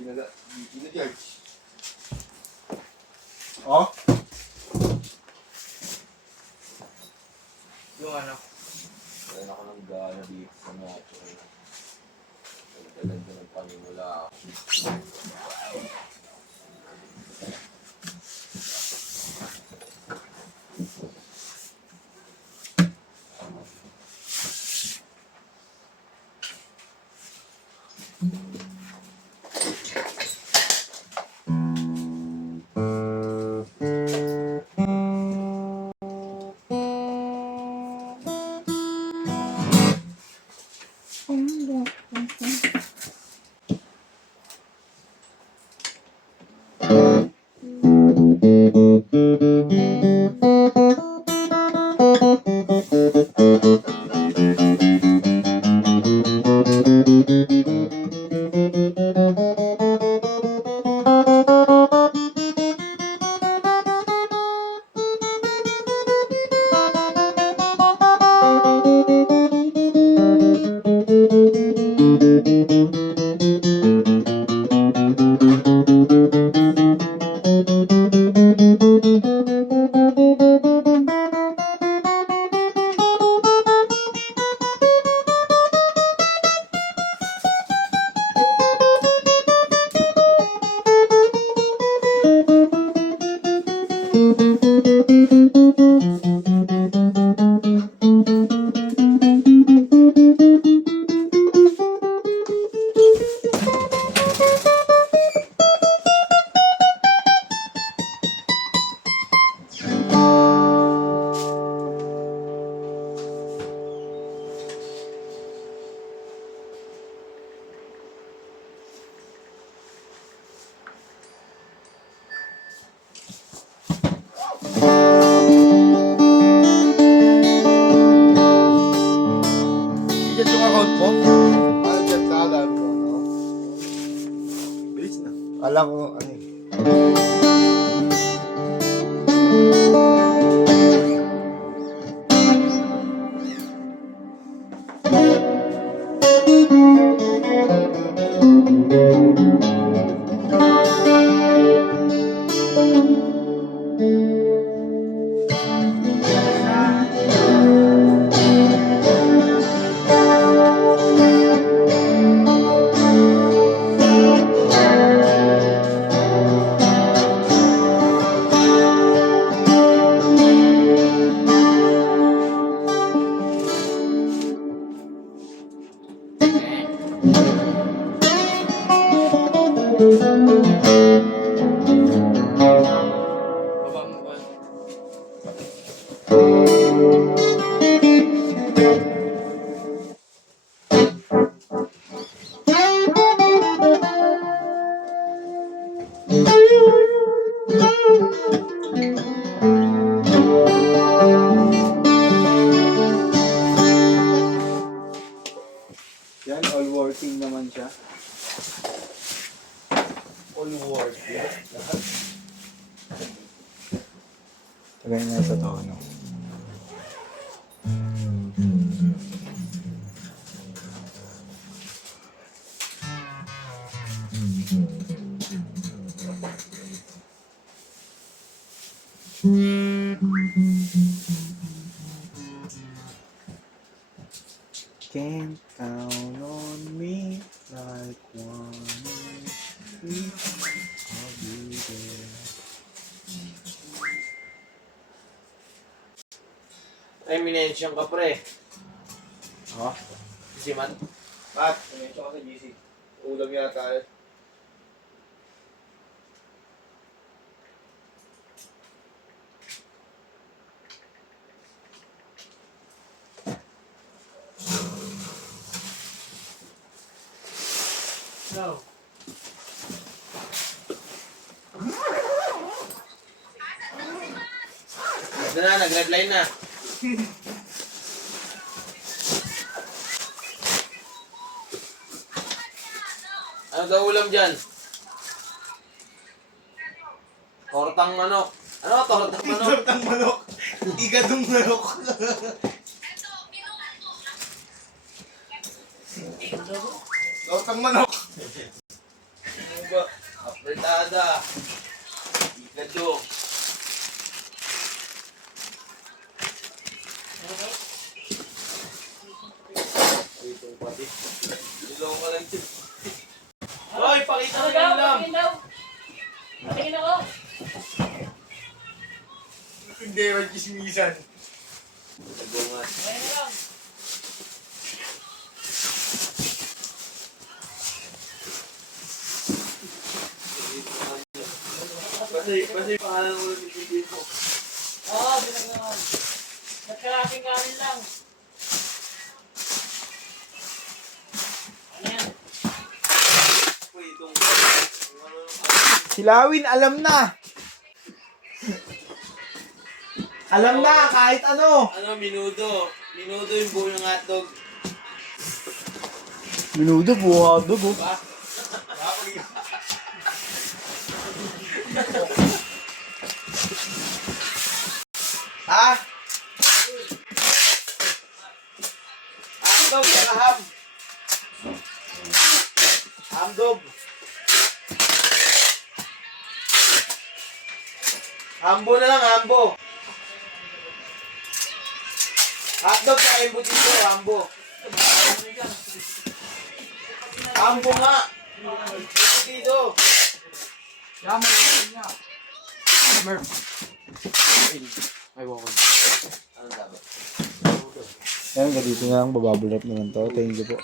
Gina George. Oh? Yung ano? Kaya ako ng gana dito sa nacho. Nagdalanda ng panimula ako. Iyan yung account mo? Ano dyan ka? Alam ko, ano? Bilis na. Alam ko, ano eh. Babang mo. Yan, all working naman siya. All working. Tagay nga sa tono. Can't count on me like one. I'll be there. Eminensyon ka pre. Oh, Si Man. Pat, nangyayos ako sa GC. Ulam yata eh. No. Ito na, nag-redline na. Ano daw ulam dyan? Tortang manok. Ano? Tortang manok? Tortang manok. Igadong manok. Tortang manok. ba? Apretada. Ikado. Itong pati. Ilaw ka lang siya. Hoy, pakita mo yung ulam. Patingin daw. Patingin ako. Hindi, may kismisan. Nagungan. Ayan na lang. Kasi pangalan mo lang yung mo. Oo, binagawan. Nagkalating kanin lang. Ano yan? Uy, itong Silawin, alam na! Alam na, kahit ano! ano, minudo. Minudo yung buo ng hotdog. Minudo, buha hotdog, oh. Ba? Ha? Hamdog, saka ham. Hamdog. Hambo na lang, hambo. Hotdog sa embutido, hambo. Hambo nga. Embutido. Yaman niya. Merf. Ay, wakon. Ano dapat? Ayan, ganito na lang, bababulap na lang to. Thank you po.